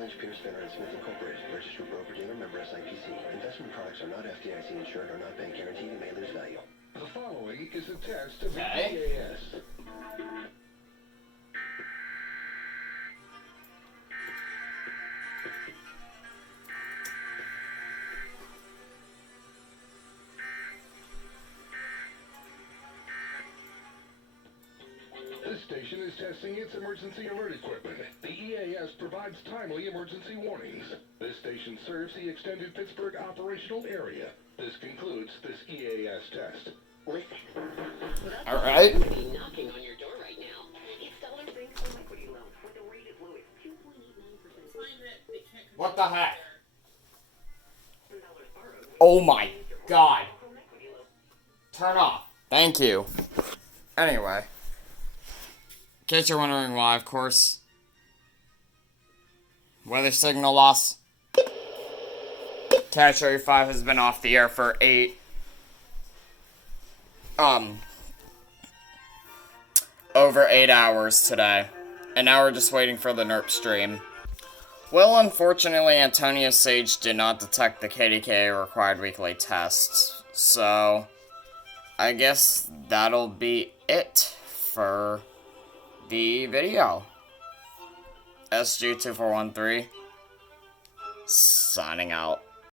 Lynch, Pierce, Fenner, and Smith Incorporated. Registered broker-dealer, member SIPC. Investment products are not FDIC insured or not bank guaranteed and may lose value. The following is a test of the EAS. This station is testing its emergency alert equipment. The EAS provides timely emergency warnings. This station serves the extended Pittsburgh operational area. This concludes this EAS test. Listen. All right. Knocking on your door right now. It's dollar bank home equity loan with a rate as low as 2.89%. What the heck? Oh my God. Turn off. Thank you. Anyway. In case you're wondering why, of course. Weather signal loss. Category 5 has been off the air for over 8 hours today. And now we're just waiting for the NERP stream. Well, unfortunately, Antonio Sage did not detect the Kdka required weekly tests. So, I guess that'll be it for the video. SG2413 signing out.